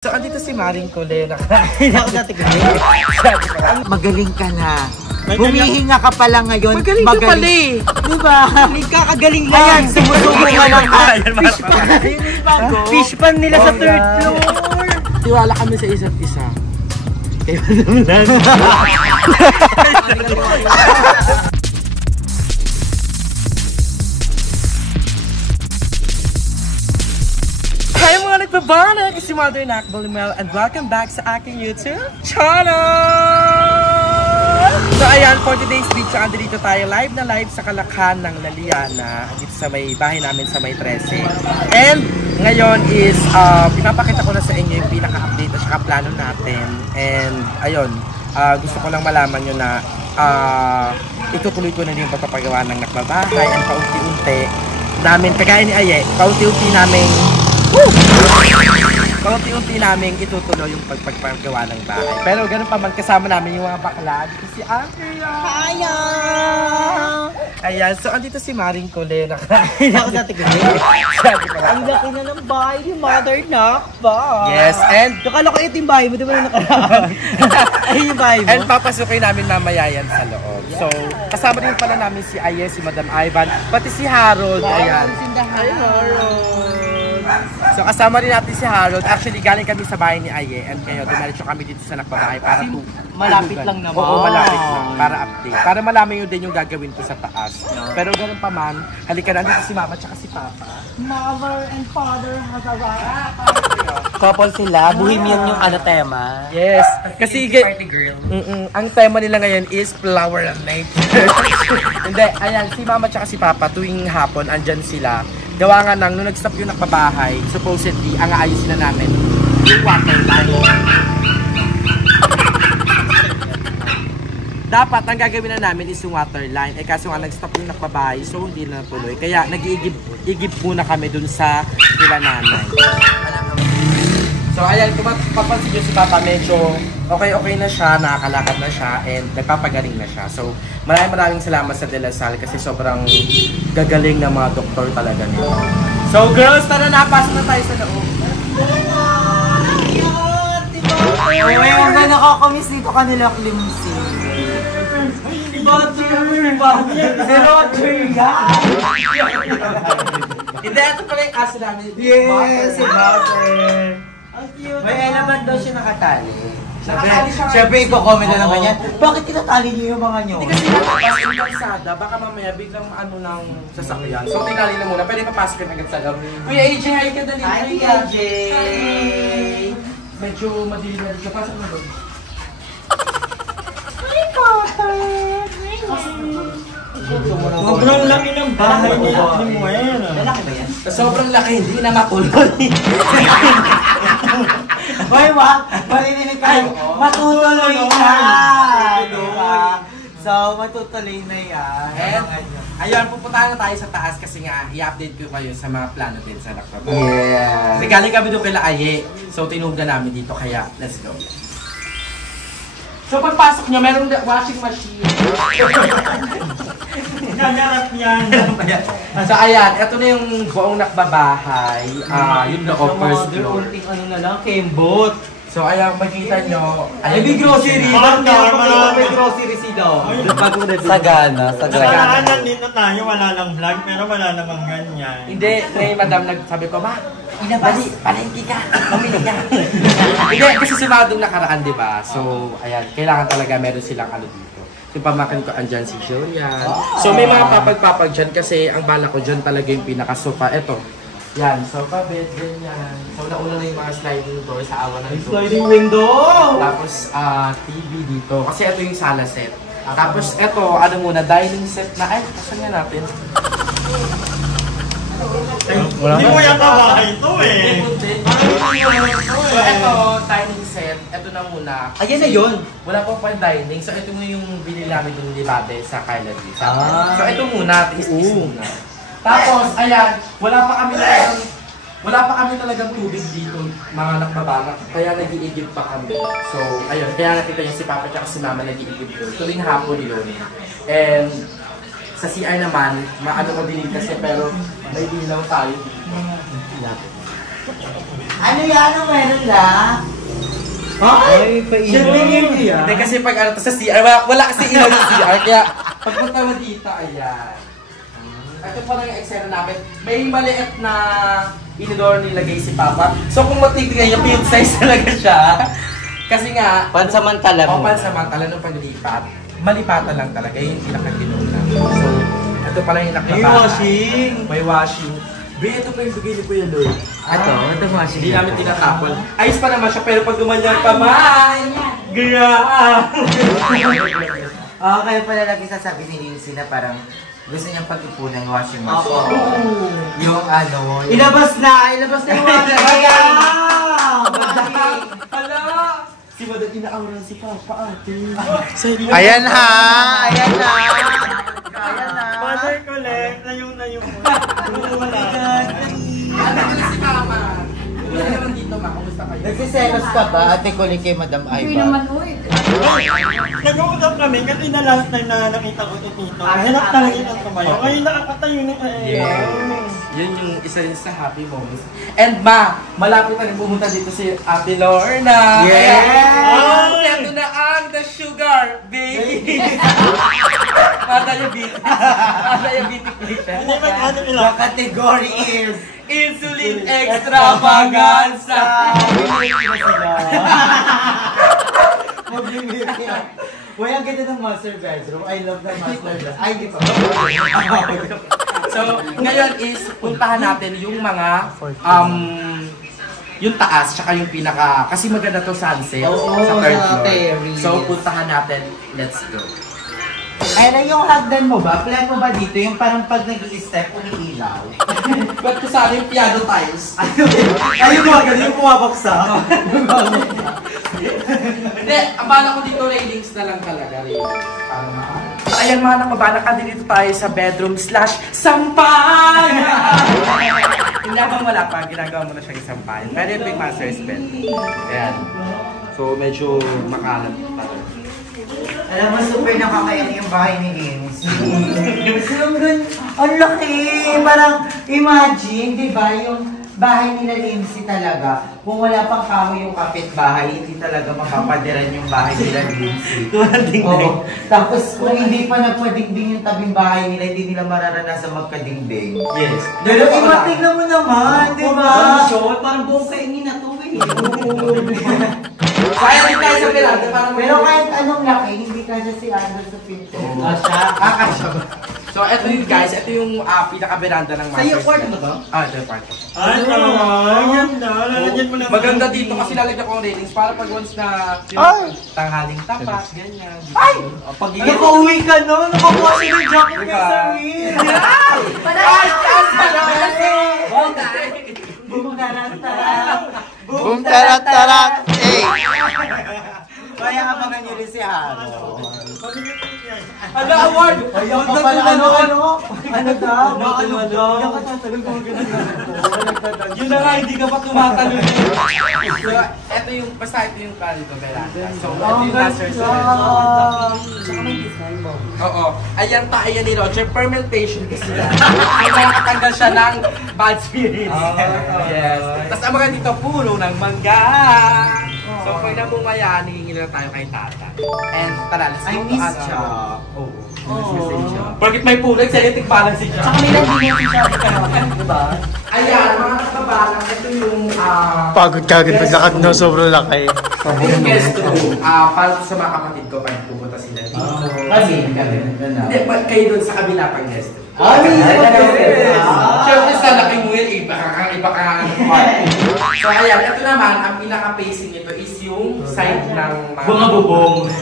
So, andito si Maring Colena. Magaling ka na. Humihinga ka pala ngayon. Magaling ka pala eh. Diba? Hindi kakagaling lang. Ayan, sumusubo ka ng Fish pan nila sa third floor. Tiwala kami sa isa't isa. Kaya Hey mga nagbabanag! Si Mother Nakbal Mel and welcome back sa aking YouTube channel! So ayan, for today's video, andito tayo live na live sa Kalakhan ng Laliana dito sa may bahay namin sa may 13. And ngayon is, pinapakita ko na sa inyo yung pinaka-update at saka plano natin. And ayun, gusto ko lang malaman nyo na itutuloy ko na din yung pagpapagawa ng nakbabahay and paunti-unti namin, kagaya ni Aye, paunti-unti namin itutuloy yung pagpapagawa ng bahay. Pero ganun pa man, kasama namin yung mga bakla. Dito si Andrea. Hiya! Ayan, so andito si Maring Colena. Ako sa tigilin. Ang laki na ng bahay ni Mother Nakbal. Yes, and Nakala ko ito yung bahay mo, di ba na nakaraan? Ayun yung bahay mo. And papasukin namin mamaya yan sa loob. So, kasama rin pala namin si Aye, si Madam Ivan, pati si Harold. Ayan. Hi, Harold. So, kasama rin natin si Harold. Actually, galing kami sa bahay ni Aye. And kayo, dumaritso kami dito sa nakbabahay para Malapit lang naman. Oo, malapit lang. Para update. Para malaman nyo din yung gagawin ko sa taas. Pero ganun pa man, halika na dito si Mama at si Papa. Mother and father has arrived. couple sila. Bohemian yung tema. Yes. Kasi party girl. Ang tema nila ngayon is flower and nature. Hindi, ayan, si Mama at si Papa tuwing hapon, andyan sila. Gawa nga nang, nung nag-stop yung nakbabahay, supposedly, ang aayusin na namin yung water line. Dapat, ang gagawin na namin is yung water line. Eh kaso nga, nag-stop yung nakbabahay, so hindi na natuloy. Kaya, nag-iigib muna kami dun sa sila nanay. So, ayan, kung papansin nyo si Papa, medyo okay na siya, nakakalakad na siya, and nagpapagaling na siya. So, maraming salamat sa De La Salle kasi sobrang gagaling ng mga doktor talaga nila. So, girls, tara na, pasok na tayo sa loob. Ngayon na nakakamiss dito kanila Klimsi. Si Roger yan! Hindi, ito pala yung aso namin. Yes, si Butter. May element daw siya nakatali. Siyempre, i-comment na naman yan. Bakit tinatali niyo yung mga nyo? Hindi kasi napapasok yung kalsada, baka mamaya biglang ano ng sasakyan. So, tinali na muna. Pwede papasok yun agad sa loob. Kuya AJ, hi ka dali. Hi, AJ! Medyo madilim na dito. Pasok na doon. Sobrang laki ng bahay nila ni Moen. Lalaki ba yan? Sobrang laki, hindi na makulot. Hoy, marinig kayo. Matutuloy na! Diba? So, matutuloy na yan. Ayun, pupuntahan na tayo sa taas kasi nga, i-update ko kayo sa mga plano din sa nakbabahay. Yeah. Kasi galing kami doon kila Aye. So, tinugdan namin dito, kaya let's go. So, pagpasok nyo, merong washing machine. Nagarap yan. So, ayan, ito na yung buong nakbabahay. Yung loob, first floor. Ano na lang, kembot. So, ayan, makita nyo. Ay, may grocery. May grocery si daw. Sagana. Nakaraan nandito tayo, wala lang vlog, pero wala namang ganyan. Hindi, may madam nagsabi ko, Ma, dali, palengke ka, mamili ka. Hindi, kasi simadong nakaraan, di ba? So, ayan, kailangan talaga meron silang ano dito. Yung pamakan ko, andyan si Julian. So, may mga papag-papag dyan kasi ang bala ko dyan talaga yung pinaka-sofa. Ito, yan, sofa bed, ganyan. So, nauna na yung mga sliding door sa awa ng door. Sliding window! Tapos, TV dito. Kasi ito yung sala set. Tapos, ito, ano muna, dining set na, ay, kasan nga natin? Hindi mo yata bahay ito eh. So, ito, dining set. Ito na muna. Ayan na yun. Wala pa pa yung dining. So, ito mo yung binili namin doon ni Bate sa Kailan. So, ito muna. Tis-tis muna. Tapos, ayan, wala pa kami talagang tubig dito, mga nakbabanak. Kaya nag-iigib pa kami. So, ayun, kaya nakita niyo si Papa at si Mama nag-iigib doon. Tuwing hapon yun. And sa CR naman, maano ko din kasi pero may dilaw tayo. Ano yan? Ano meron lang? Ay, painit. Hindi kasi pag ano to sa CR, wala kasi ilaw sa CR, kaya pagpunta mo dito, ayan. Ito pa lang yung eksena namin. May maliit na indoor nilagay si Papa. So kung matitignan yung cute size talaga siya. Kasi nga, Pansamantala mo. pansamantala nung paglipat, malipatan lang talaga. Yung pinakaginuna. So, ito pala yung nakapaka. May washing. May washing. Be, ito pa yung bigay ni Kuya Lloyd. Ito washing. Hindi namin tinatapon. Ayos pa naman siya, pero pag gumanyan pa, gaya! kaya pala lagi sasabi ni Lindsay na parang gusto niyang pag-ipunan ng washing machine. Yung ano, Ilabas na yung washing. Hala! Si Madad inaauran si Papa, ate. Ayan ha! Ayan na! Mother collect. Layo mo. Wala. Ano ka si Mama? Wala naman dito, Ma. Kumusta kayo? Nagsiselos ka ba, Ate Kuli, kay Madam Hindi Aiba? naman, uy. Nag-uusap kami kasi na last time na nakita ko ito dito. Hanap talaga itong tumayo. Ngayon nakakatayo na Yes. Yun yung isa rin sa happy moments. And Ma, malapit na rin pumunta dito si Ate Lorna. Yes! Kaya ito na ang the sugar baby. Diabetic. Diabetic patient. Hindi mag-ano The nila. category is... Insulin extravaganza. Uy, ang ganda ng master bedroom. I love the master bedroom. Ay, di pa. So, ngayon is puntahan natin yung mga yung taas, tsaka yung pinaka, kasi maganda to sunset sa third floor. terrace. So, puntahan natin. Let's go. Ay, yung hagdan mo ba? Plan mo ba dito? Yung parang pag nag-i-step, umiilaw. Ba't ko sana yung piano tiles? Ayun mo, ganun yung pumabaksak. Hindi, ang bala ko dito railings na lang talaga. Para ayan mga nakabanak ka dito tayo sa bedroom/sampayan. Hindi habang wala pa, ginagawa mo na siyang sampayan. Pero yung big master's bed. Ayan. So medyo makalat pa. Alam mo, super nakakayak yung bahay ni Lindsay. Ang laki! Parang, imagine, di ba, yung bahay nila Lindsay talaga. Kung wala pang kahoy yung kapitbahay, hindi talaga makapadiran yung bahay nila Lindsay. Oo. Tapos, kung hindi pa nagpadingding yung tabing bahay nila, hindi nila mararanasan magkadingding. Yes. Pero tingnan mo naman, di ba? Parang buong kaingin na to eh. Kaya rin tayo sa pirata. Pero kahit anong laki, hindi kasi si Andrew sa pinto. So, ito yung guys, ito yung pinaka-veranda ng master's. Sa'yo, kwarto ba to? Ito yung kwarto. Ay, ganda. Lalagyan mo na. Maganda dito kasi lalagyan ko ang railings para pag once na tanghaling tapat, ganyan. Ay! Pag Nakauwi ka no? Nakakuha siya ng jacket niya sa wheel! Boom tarat-tarat! Boom tarat-tarat! Hey! Kaya abangan niyo rin si Haro. Ano award? Ayaw pa pala, ano daw? Ano daw? Ayaw ka tatagal kung ganun. Yun na nga, hindi ka pa tumatalon. So, ito yung, basta ito yung dito, veranda. So, ito yung master's bedroom. Tsaka may design mo. Oo. Ayan ni Roger, fermentation kasi yan. Ay, nakatanggal siya ng bad spirits. Yes. Tapos ang mga dito, puro ng mangga. So, kung namumaya, nangingin na tayo kay Tata. And tara, let's go. I miss siya. Oo. Bakit may puno, excited balance siya. Tsaka may nandito siya. Diba? Ayan, mga kababalang, ito yung Pagod kagad paglakad na sobrang laki. yung guest room. Para sa mga kapatid ko, pag pupunta sila dito. Kasi, kami. Hindi, kayo doon sa kabila pang guest room. Siyempre sa laki mo yun, iba ka So ayan, ito naman, ang pinaka-facing nito is yung side ng mga Bubong.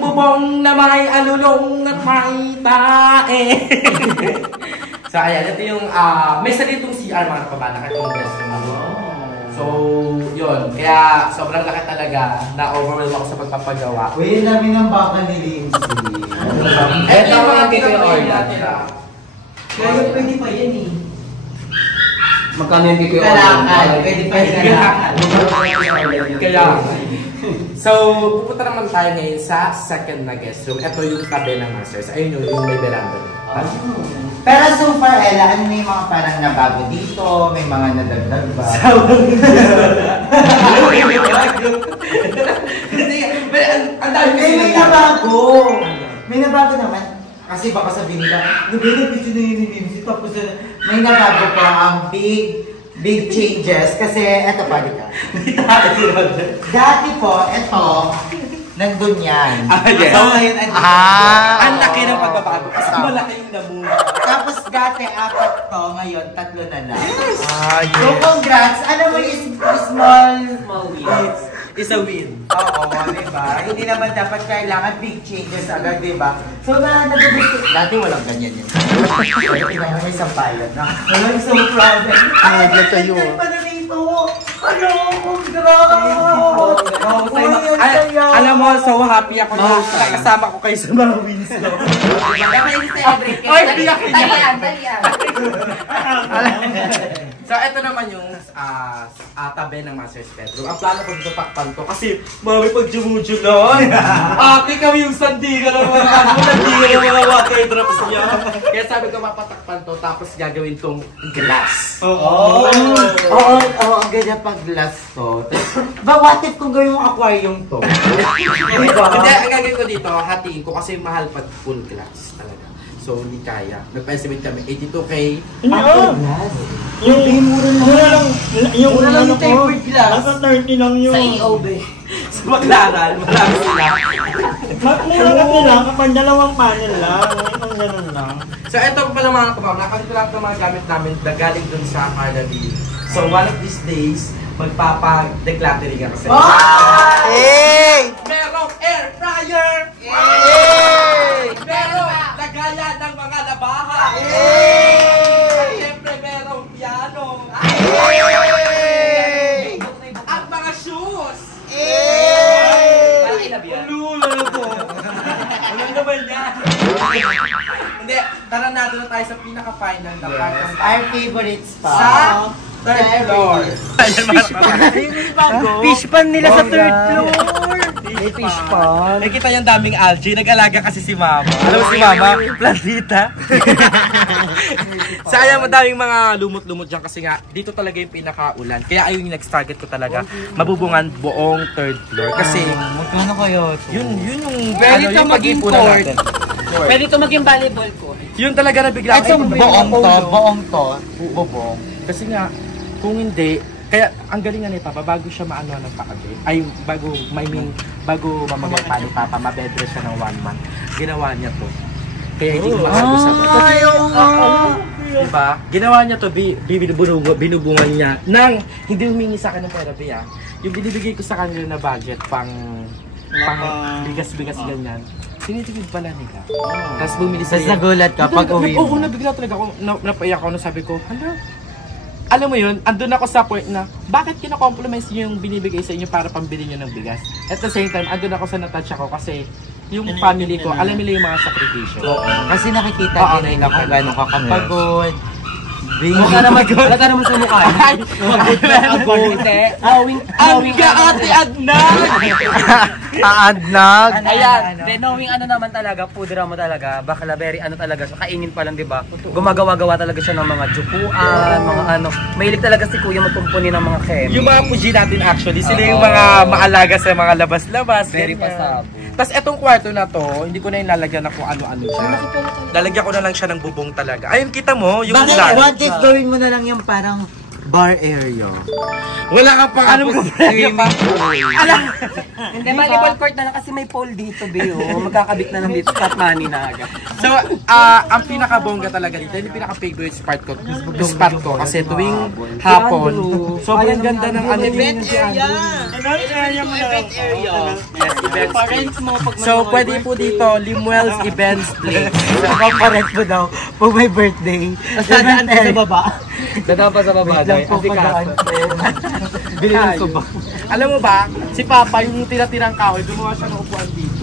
bubong na may alulong at may tae. So ayan, ito yung, may salitong CR mga kababanak, itong guest room. So, yun. Kaya sobrang laki talaga na overwhelm ako sa pagpapagawa. Uy, yun namin ang baka ni Lindsay. Ito yung mga pinaka-order natin. Kaya pwede pa yan eh. Magkano yung bigay Kalakal. Pwede pa yung kalakal. Kaya, so, pupunta naman tayo ngayon sa second na guest room. Ito yung tabi ng masters. Ayun yung may veranda. Pero so far, Ella, ano may mga parang nabago dito? May mga nadagdag ba? Ang dami kasi May nabago! May nabago naman. Kasi baka sabihin nila, nag-video na yun ni Lindsay. Tapos may nabago pa ang big changes. Kasi, eto pa, di ka. Dati po, eto, nandun yan. Yes. So, ngayon, andito. Ang laki ng pagbabago. Kasi malaki yung damo. Tapos dati, 4 to. Ngayon, 3 na lang. So, congrats. Alam mo, small wins. Is a win. Oo, diba? Hindi naman dapat kailangan big changes agad, diba? So, nagugusto. Dati walang ganyan yun. May sampayan na. I'm so proud. Ay, tayo. Pa na dito. Ano? Congrats! Alam mo, so happy ako na kasama ko kayo sa mga wins. Ay, biyak niya. So, ito naman yung tabi ng master's bedroom. Ang plano ko dito takpan to kasi mami pag jumujulan. Ate kami yung sandigan ng mga sandigan ng mga water drops niya. Kaya sabi ko mapatakpan to tapos gagawin tong glass. Oo, ang ganyan pag glass to. What if kung gawin mong aquarium to? Hindi, ang gagawin ko dito, hatiin ko kasi mahal pag full glass talaga. So, hindi kaya. Nagpa-estimate kami, 82K. Glass? Yung mura lang yung tapered glass. Nasa 30 lang yun. Sa EOB. Sa Baclaran, marami sila. Mura kasi lang kapag 2 panel lang. Ang ganun lang. So, ito pala mga kabaw, nakakita lang ng mga gamit namin na galing dun sa Carnaby. So, one of these days, magpapag-decluttering ako sa inyo. Hey! Merong air fryer! Hey! Merong lagayan ng mga labahan! Hey! Siyempre, merong piano! Hey! Ang mga shoes! Hey! Parang inabiyan. Lula na po! Walang naman yan! Hindi, tara natin na tayo sa pinaka-final na part ng Our favorite spot. sa third floor. Fish pan nila sa third floor. May fish pan. Nakita yung daming algae, nag-alaga kasi si Mama. Alam mo si Mama? Plantita. Sayang madaming mga lumot-lumot dyan kasi nga, dito talaga yung pinaka-ulan. Kaya ayun yung next target ko talaga, mabubungan buong third floor. Kasi, Magkano kayo? yun yung, Pwede ito yung maging pag-ipunan court. natin. Pwede ito maging volleyball court. Yun talaga na bigla. Itong buong to, bubong. Kasi nga, kung hindi, kaya ang galingan ni Papa, bago siya maano ng pakabi, ay bago mamagay pa ni Papa, mabedress siya ng 1 month, ginawa niya to. Kaya hindi ko makabi sa diba? Ginawa niya to, binubungan niya nang hindi humingi sa akin ng pera, Bea. Yung binibigay ko sa kanya na budget pang bigas-bigas ganyan. Tinitipid pala nila. Tapos bumili Tapos siya. nagulat ka pag uwi mo. Oo, nabigla talaga ako. Napaiyak ako na sabi ko, hala. Alam mo yun, andun ako sa point na, bakit kina-compromise nyo yung binibigay sa inyo para pambili nyo ng bigas? At the same time, andun ako sa natouch ako kasi yung family ko, alam nila yung mga sakripisyo. Kasi nakikita din nila kung gano'n ka kapagod. Mukha naman sa mukha. Knowing Ate Adnag! Aadnag. Ayan, knowing ano naman talaga, pudra mo talaga, bakla very ano talaga siya, kainin pa lang, di ba? Gumagawa-gawa talaga siya ng mga jupuan, mga ano. Mahilig talaga si Kuya magkumpuni ng mga chemi. Yung mga puji natin actually, sila yung mga maalaga sa mga labas-labas. Very ganyan. pasabo. Tapos etong kwarto na to, hindi ko na yung lalagyan na kung ano-ano siya. Lalagyan ko na lang siya ng bubong talaga. Ayun, kita mo, yung Bakit what if gawin mo na lang yung parang bar area? wala ka pa, ano mo Swimming pool. Alam! Hindi, volleyball court na lang kasi may pole dito, Beo. Magkakabit na ng dito, cut money na agad. So, ang pinaka-bongga talaga dito, yung pinaka-favorite spot ko kasi tuwing hapon, sobrang ganda ng ano Event area! Event area. Parents mo pag So, pwede po dito, Limuel's Events Place. Paparent mo daw pag may birthday. Dadaan ka sa baba. Dadaan pa sa baba. Lang po pagdaan ko. Bilhin ko ba? Alam mo ba, si Papa, yung tira-tirang kahoy, gumawa siya ng upuan dito.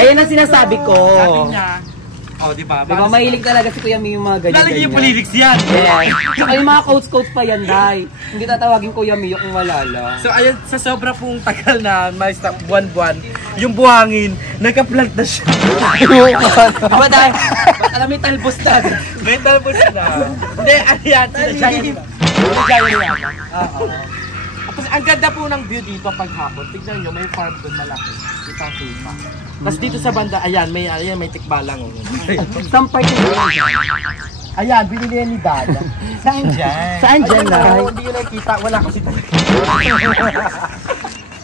Ayan ang sinasabi ko. Sabi niya, O, di ba? Diba, mahilig talaga si Kuya Mi yung mga ganyan. Lalagyan yung politics yan. Yes. Tsaka yung mga coach pa yan, Day. Hindi tatawagin Kuya Mio kung wala lang. So ayun, sa sobra pong tagal na may stop buwan-buwan, yung buhangin, nagka-plant na siya. Diba, Day? Alam mo yung talbos na. May talbos na. Hindi, ayan, sinadya niya. Sinadya niya. Oo. Tapos ang ganda po ng view dito pag hapon. Tignan nyo, may farm doon malaki. Itang tupa. Tapos dito sa banda, ayan, may tikbalang. Some part in Ayan, binili yan ni Dada. Saan dyan? Saan dyan, Day? Hindi yun nakikita, wala kasi talaga.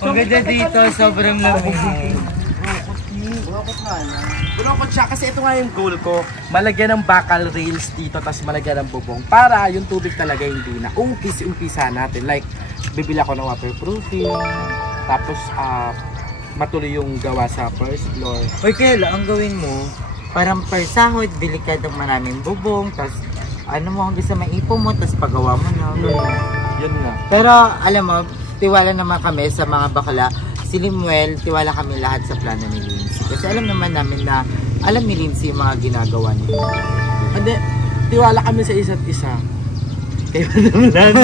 Ang ganda dito, sobrang lamig. Bulokot siya kasi ito nga yung goal ko. Malagyan ng bakal rails dito, tapos malagyan ng bubong. Para yung tubig talaga hindi na umpisa natin. Like, bibili ako ng waterproofing. Tapos, matuloy yung gawa sa first floor. Uy, Kela, ang gawin mo, parang per sahod, bili ka ng maraming bubong, tapos ano mo hanggang sa maipo mo, tapos pagawa mo na. Yun nga. Pero, alam mo, tiwala naman kami sa mga bakla. Si Limuel, tiwala kami lahat sa plano ni Lindsay. Kasi alam naman namin na, alam ni Lindsay yung mga ginagawa niya. Hindi, tiwala kami sa isa't isa. Kaya naman.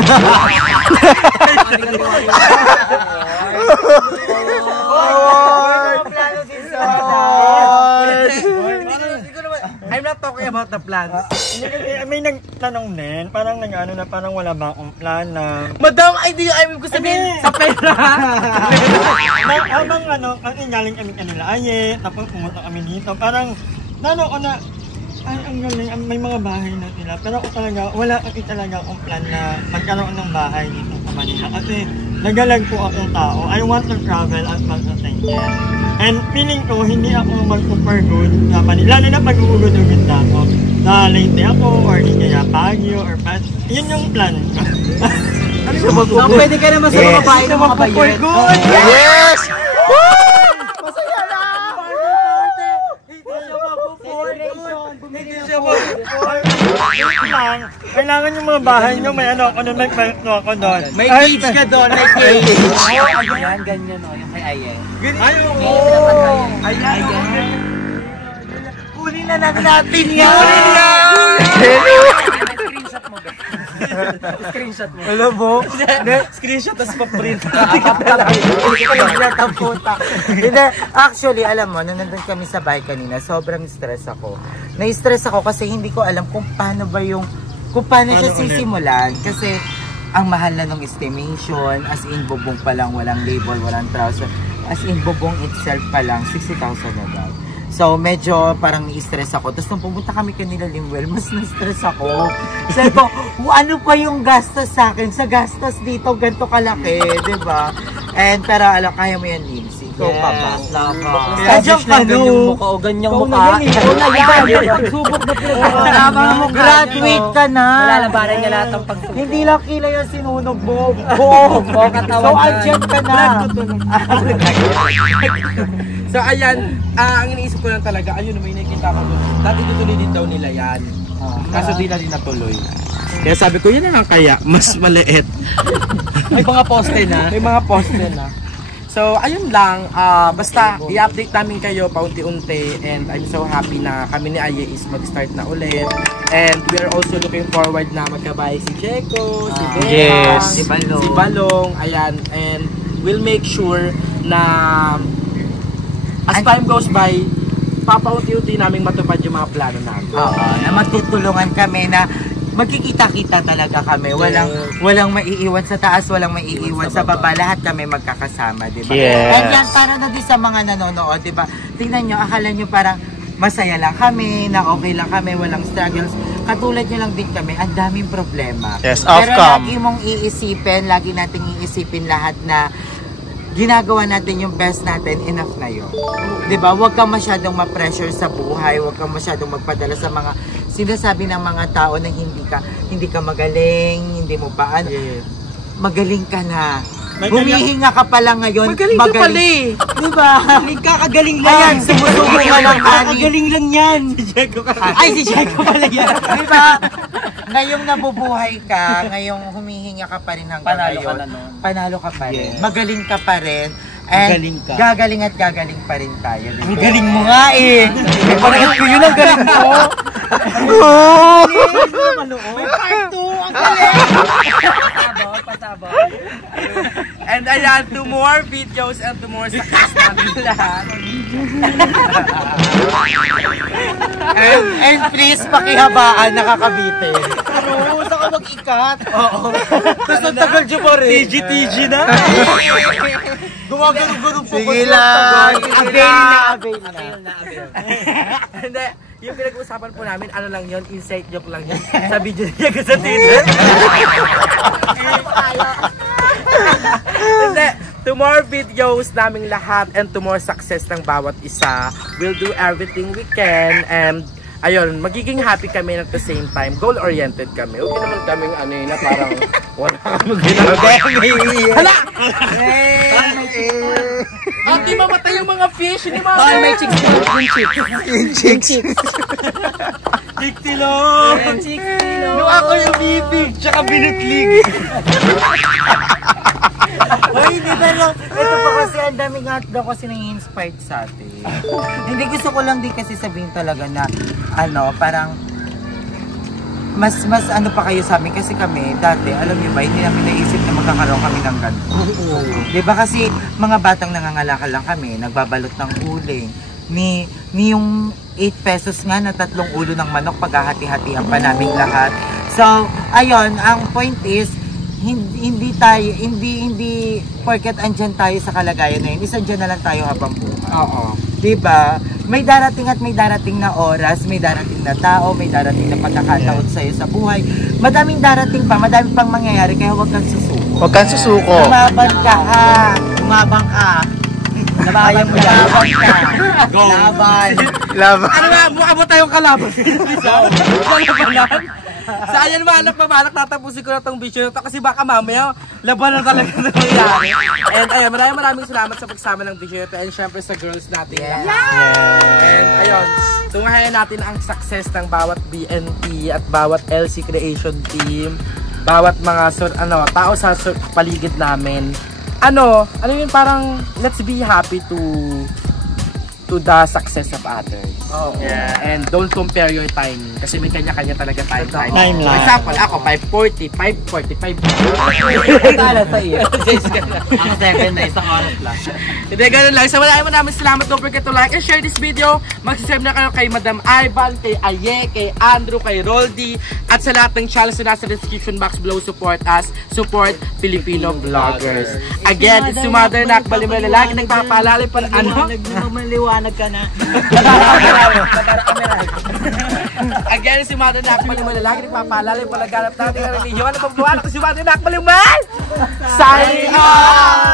I'm not talking about the plans. May nagtanong din, parang nag-ano na parang wala ba akong plan na... Madam, ay di yung ko sabihin sa pera. Habang ang ingaling kami kanila aye, tapos pumunta kami dito, parang ko na, ay ang galing, may mga bahay na sila. Pero ako talaga, wala kasi talaga akong plan na magkaroon ng bahay dito sa Manila. Kasi nagalag po akong tao. I want to travel as much as I can. And feeling ko, hindi ako mag-super good sa Manila. Lalo na pag-ugod-ugod na ako. Sa Leyte ako, or di kaya Baguio, or Pas. Yun yung plan ko. So, pwede ka naman sa mga bahay ng mga bayan. Yes! Masaya lang! Kailangan yung mga bahay nyo, may ako doon, may kwento ako doon. May cage ka doon, may cage. Ayan, ganyan o, yung kay Ayen. Ayan. Kunin na lang natin yan! Screenshot mo ba? Screenshot mo. Alam mo? Screenshot tapos pa-print. Hindi, actually, alam mo, nung nandun kami sa bahay kanina, sobrang stress ako. Na-stress ako kasi hindi ko alam kung paano siya sisimulan. Kasi, ang mahal na ng estimation, as in bubong pa lang, walang label, walang trouser. As in bubong itself pa lang, 60,000 na daw. So, medyo parang ni-stress ako. Tapos nung pumunta kami kanila Limuel, mas na-stress ako. Sabi ko, ano pa yung gastos sa akin? Sa gastos dito, ganito kalaki, diba? And, pero alam, kaya mo yan, Lindsay. Ikaw pa ba? Ganyan ka ganyang mukha o ganyang mukha. Ikaw na yan. Pagsubok na Tama mo, graduate ka na. Malalabaran niya lahat ng pagsubok. Hindi lang kila yung sinunog mo. katawan So, na. andyan ka na. So ayan, ang iniisip ko lang talaga, ayun, may nakikita ko doon. Dati tutuloy din daw nila yan. Kaso di na rin natuloy. Kaya sabi ko, yun na lang kaya, mas maliit. May mga poste na. May mga poste na. So ayun lang, basta i-update namin kayo paunti-unti, and I'm so happy na kami ni Aye is mag-start na ulit. And we are also looking forward na magkabahay si Checo, si Bea, Yes. si Balong, ayan, and we'll make sure na as time goes by, papaunti-unti namin matupad yung mga plano namin. Oo, na magtutulungan kami na magkikita-kita talaga kami. Walang maiiwan sa taas, walang maiiwan sa baba. Lahat kami magkakasama, di ba? Yes. And yan, para na din sa mga nanonood, di ba? Tingnan nyo, akala nyo parang masaya lang kami, na okay lang kami, walang struggles. Katulad nyo lang din kami, ang daming problema. Yes, pero outcome. lagi mong iisipin, lagi nating iisipin lahat na ginagawa natin yung best natin, enough na yun. Diba? Huwag kang masyadong ma-pressure sa buhay, huwag kang masyadong magpadala sa mga sinasabi ng mga tao na hindi ka magaling, hindi mo ba ano. Yes. Magaling ka na. May Humihinga ka pa lang ngayon. Magaling ka pala eh. Diba? Kakagaling lang. Ayan, sumusubo ka ng ani. Kakagaling lang yan. Ay, si Checo pala yan. Diba? Ngayong nabubuhay ka, ngayong humihinga ka pa rin hanggang Panalo ngayon. ka na nun. Panalo ka pa rin. Yes. Magaling ka pa rin. And Galing ka. gagaling at gagaling pa rin tayo. Diba? Ang galing mo nga eh. Parang ko yun ang galing mo. May part 2, ang galing! Pasabot. And ayan, 2 more videos and 2 more success namin lahat. And please, pakihabaan, nakakabitin. Pero, saan ka mag-ikat? Oo. Tapos ang tagal dyan pa rin. TG na. Gumagano-gano po. Sige lang. Avail na. Hindi, yung pinag-uusapan po namin, ano lang yun, inside joke lang yun. Sa video niya ka sa Tinder. Hindi, 2 more videos naming lahat and 2 more success ng bawat isa. We'll do everything we can and ayun, magiging happy kami at the same time. Goal-oriented kami. Huwag naman kaming ano yun na parang wala kami ginagawa. Hala! At di mamatay yung mga fish, hindi mamatay. May chicks. Yung chicks. Diktilong! Nung ako yung bibig, tsaka binitlig. Uy, hindi pero ito pa kasi ang dami nga daw kasi nang-inspired sa atin. Hindi, gusto ko lang din kasi sabihin talaga na ano, parang mas ano pa kayo sa amin kasi kami dati, alam niyo ba, hindi namin naisip na magkakaroon kami ng ganito. Diba kasi mga batang nangangalakal lang kami, nagbabalot ng uling. Ni yung 8 pesos nga na 3 ulo ng manok, paghahati-hatian pa namin lahat. So, ayun, ang point is, hindi porket andyan tayo sa kalagayan na yun, isa dyan na lang tayo habang buhay. Oo. Diba? May darating at may darating na oras, may darating na tao, may darating na pagkakataon sa'yo sa buhay. Madaming darating pa, madaming pang mangyayari, kaya huwag kang susuko. Huwag kang susuko. Lumaban ka ha! Lumabang ka! Laban mo yan! Go! Laban! Ano nga, mukha mo tayong kalaban. Labanan. Sa ayan mahalak, tatapusin ko na tong video na to kasi baka mamaya laban na talaga na nangyari. And ayun, maraming salamat sa pagsama ng video na to and syempre sa girls natin. And ayun, tungahin natin ang success ng bawat BNT at bawat LC Creation Team, bawat mga tao sa paligid namin. Ano yun, parang let's be happy to the success of others. Oh. Yeah, and don't compare your timing kasi may kanya-kanya talaga timeline. Timeline. For example, ako 5:40, 5:45. Tala sa iyo. Ang 7 na isang oras lang. Hindi, ganun lang. So maraming salamat. Don't forget to like and share this video. Mag-subscribe na kayo kay Madam Ivan, kay Aye, kay Andrew, kay Roldy, at sa lahat ng channels na nasa description box below. Support us. Support Filipino vloggers. Again, it's si Mother Nak Balimela. Lagi nagpapaalala pa ano? Maliwanag ka na. Again, si Mother Nak Balimela. Lagi nagpapaalala yung palaganap natin ng relihiyon. Ang pagbuwan ko si Mother Nak Balimela. Signing off!